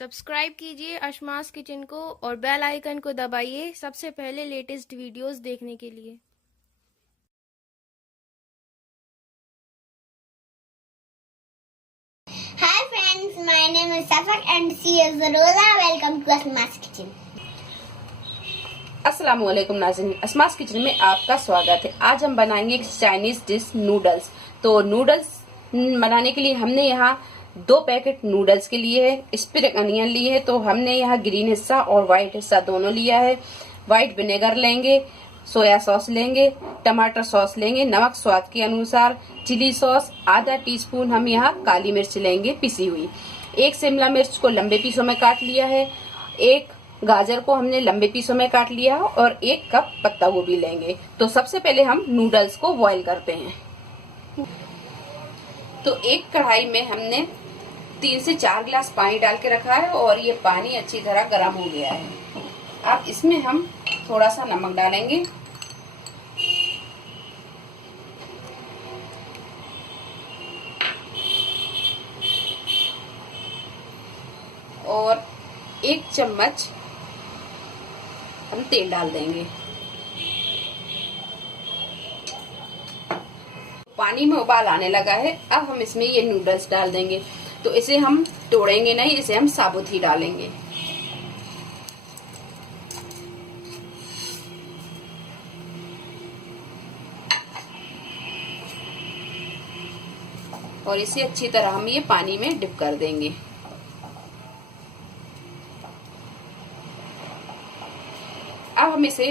Subscribe कीजिए अशमास kitchen को और बेल आइकन को दबाइए सबसे पहले लेटेस्ट वीडियोस देखने के लिए। Hi friends, my name is Safak and she is Rosa. Welcome to Asma's Kitchen. अस्सलाम वालेकुम नाज़रीन, अस्मास किचन में आपका स्वागत है। आज हम बनाएंगे एक चाइनीज डिश नूडल्स। तो नूडल्स बनाने के लिए हमने यहाँ 2 पैकेट नूडल्स के लिए है। स्प्रिंग अनियन लिए है, तो हमने यहाँ ग्रीन हिस्सा और व्हाइट हिस्सा दोनों लिया है। व्हाइट विनेगर लेंगे, सोया सॉस लेंगे, टमाटर सॉस लेंगे, नमक स्वाद के अनुसार, चिली सॉस, आधा टीस्पून हम यहाँ काली मिर्च लेंगे पिसी हुई। 1 शिमला मिर्च को लंबे पीसों में काट लिया है, 1 गाजर को हमने लंबे पीसों में काट लिया है और 1 कप पत्ता गोभी लेंगे। तो सबसे पहले हम नूडल्स को बॉईल करते हैं। तो एक कढ़ाई में हमने 3 से 4 गिलास पानी डाल के रखा है और ये पानी अच्छी तरह गर्म हो गया है। अब इसमें हम थोड़ा सा नमक डालेंगे और 1 चम्मच हम तेल डाल देंगे। पानी में उबाल आने लगा है, अब हम इसमें ये नूडल्स डाल देंगे। तो इसे हम तोड़ेंगे नहीं, इसे हम साबुत ही डालेंगे। और इसे अच्छी तरह हम ये पानी में डिप कर देंगे। अब हम इसे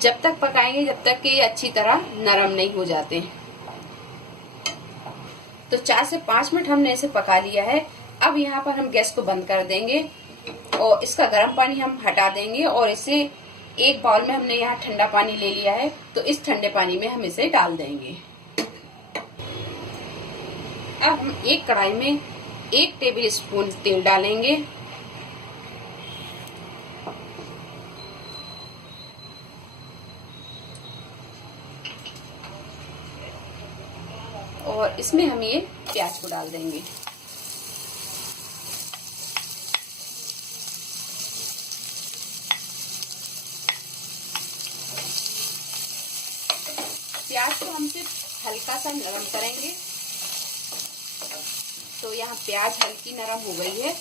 जब तक पकाएंगे जब तक कि ये अच्छी तरह नरम नहीं हो जाते। तो 4 से 5 मिनट हमने इसे पका लिया है। अब यहाँ पर हम गैस को बंद कर देंगे और इसका गर्म पानी हम हटा देंगे और इसे एक बाउल में हमने यहाँ ठंडा पानी ले लिया है, तो इस ठंडे पानी में हम इसे डाल देंगे। अब हम एक कढ़ाई में 1 टेबल स्पून तेल डालेंगे और इसमें हम ये प्याज को डाल देंगे। प्याज को हम सिर्फ हल्का सा नरम करेंगे। तो यहाँ प्याज हल्की नरम हो गई है।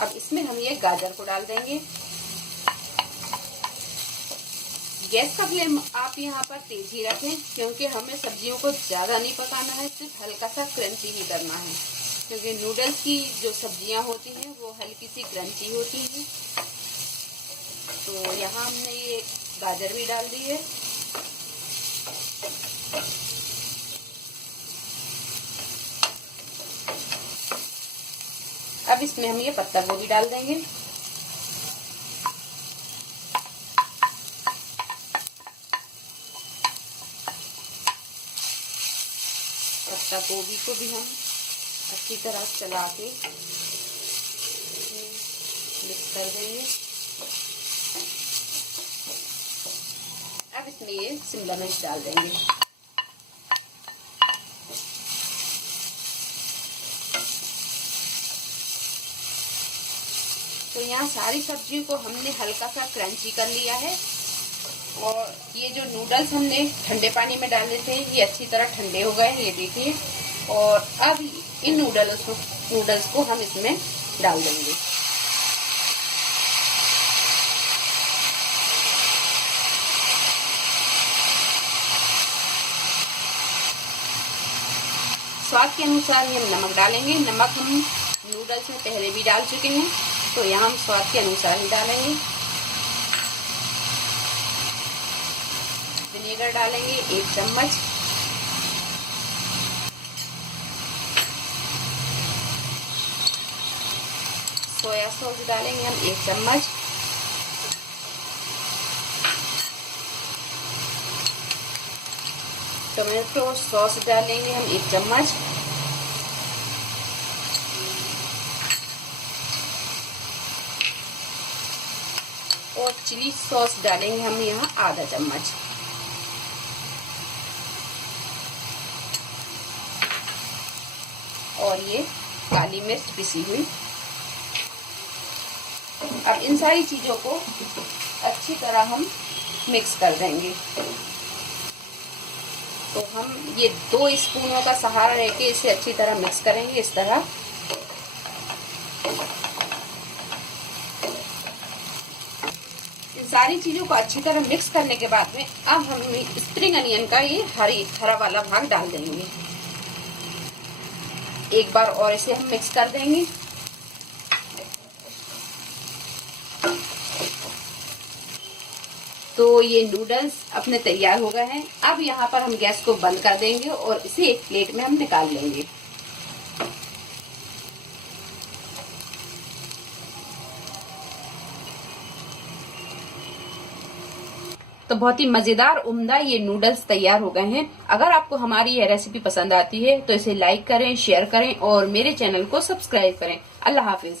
अब इसमें हम ये गाजर को डाल देंगे। गैस का फ्लेम आप यहाँ पर तेज ही रखें, क्योंकि हमें सब्जियों को ज्यादा नहीं पकाना है, सिर्फ हल्का सा क्रंची ही करना है। क्योंकि नूडल्स की जो सब्जियां होती हैं वो हल्की सी क्रंची होती हैं। तो यहाँ हमने ये गाजर भी डाल दी है। अब इसमें हम ये पत्ता गोभी डाल देंगे। पत्ता गोभी को भी हम अच्छी तरह चला के मिक्स कर देंगे। अब इसमें ये शिमला मिर्च डाल देंगे। तो यहाँ सारी सब्जियों को हमने हल्का सा क्रंची कर लिया है और ये जो नूडल्स हमने ठंडे पानी में डाले थे ये अच्छी तरह ठंडे हो गए, ये देखिए। और अब इन नूडल्स को हम इसमें डाल देंगे। स्वाद के अनुसार ही हम नमक डालेंगे। नमक हम नूडल्स में पहले भी डाल चुके हैं, तो यहाँ हम स्वाद के अनुसार ही डालेंगे। विनेगर डालेंगे 1 चम्मच। सोया सॉस डालेंगे हम 1 चम्मच। टोमेटो सॉस डालेंगे हम 1 चम्मच। और चिली सॉस डालेंगे हम यहाँ आधा चम्मच। और ये काली मिर्च पिसी हुई अब इन सारी चीजों को अच्छी तरह हम मिक्स कर देंगे। तो हम ये 2 स्पूनों का सहारा लेके इसे अच्छी तरह मिक्स करेंगे इस तरह। इन सारी चीजों को अच्छी तरह मिक्स करने के बाद में अब हम स्प्रिंग अनियन का ये हरा वाला भाग डाल देंगे। एक बार और इसे हम मिक्स कर देंगे। तो ये नूडल्स अपने तैयार हो गए हैं। अब यहाँ पर हम गैस को बंद कर देंगे और इसे एक प्लेट में हम निकाल लेंगे। तो बहुत ही मजेदार उम्दा ये नूडल्स तैयार हो गए हैं। अगर आपको हमारी यह रेसिपी पसंद आती है तो इसे लाइक करें, शेयर करें और मेरे चैनल को सब्सक्राइब करें। अल्लाह हाफिज।